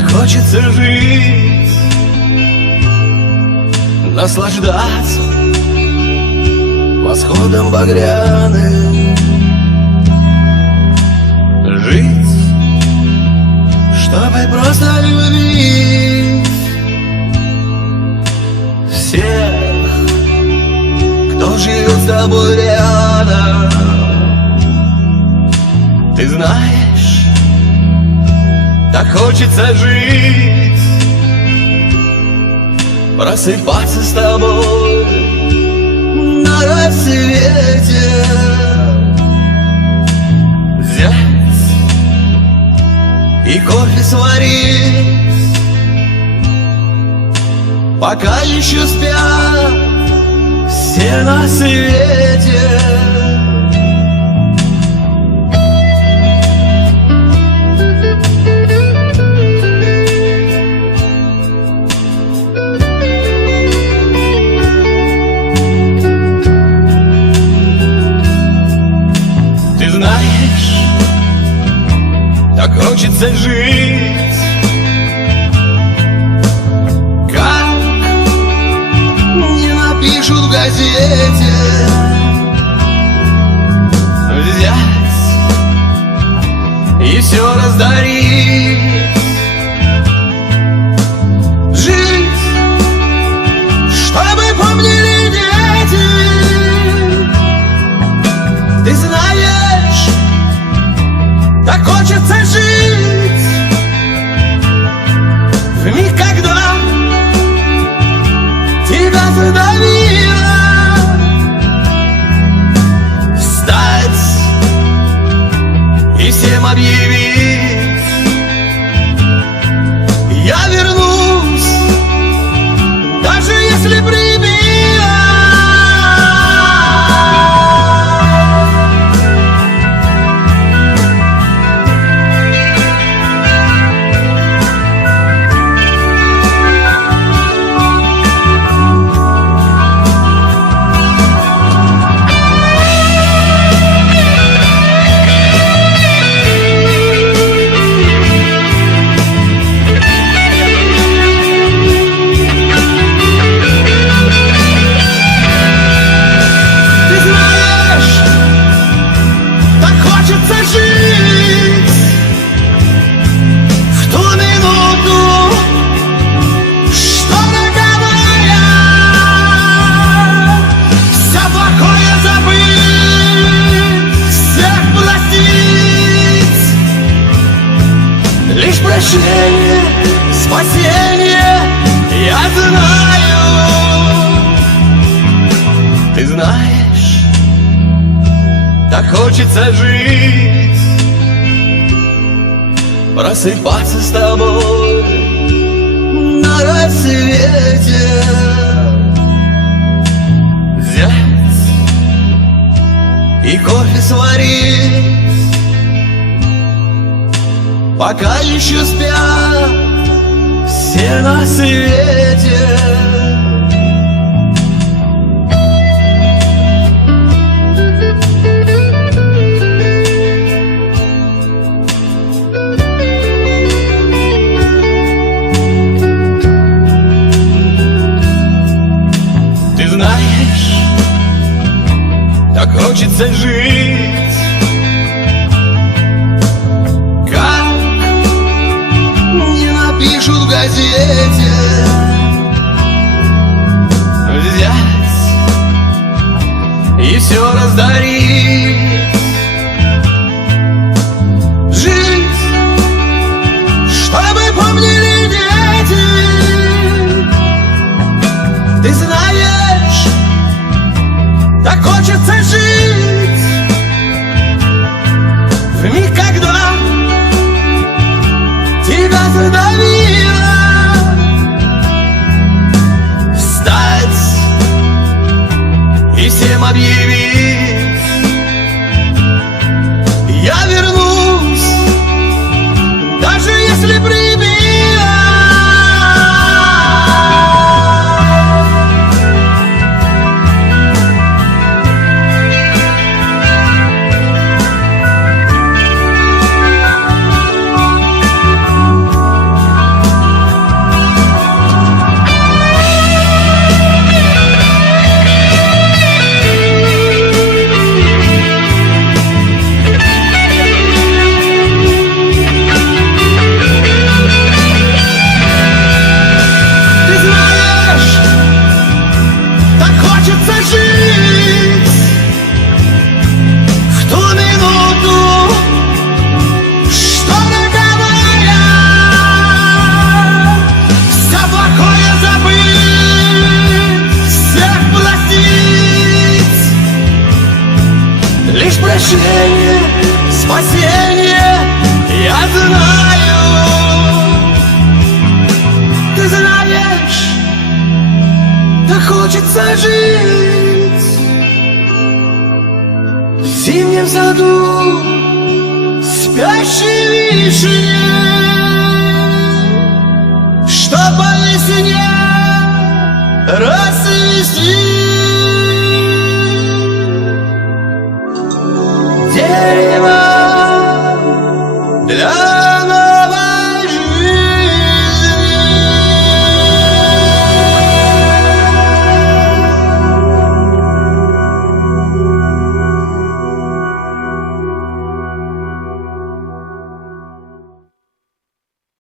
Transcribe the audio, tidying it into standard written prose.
Так хочется жить, наслаждаться восходом багряным, жить, чтобы просто любить всех, кто живет с тобой рядом. Ты знаешь, так хочется жить, просыпаться с тобой на рассвете, взять и кофе сварить, пока еще спят все на свете. Так хочется жить, как не напишут в газете, взять и все раздарить, жить, чтобы помнили дети. Ты знаешь, так хочется жить в миг, когда тебя задавило, встать и всем объявить: я вернусь, даже если прибило. Лишь прощение, спасение, я знаю. Ты знаешь, так хочется жить, просыпаться с тобой на рассвете, взять и кофе сварить, пока еще спят все на свете. Ты знаешь, так хочется жить, пишут в газете, взять и все раздарить, жить, чтобы помнили дети. Ты знаешь, так хочется жить в миг, когда тебя задавило, встать и всем объявить: я вернусь, даже если прибило. прощение, спасение, я знаю. Ты знаешь, так хочется жить в зимнем саду спящей вишни, что по весне расцвести.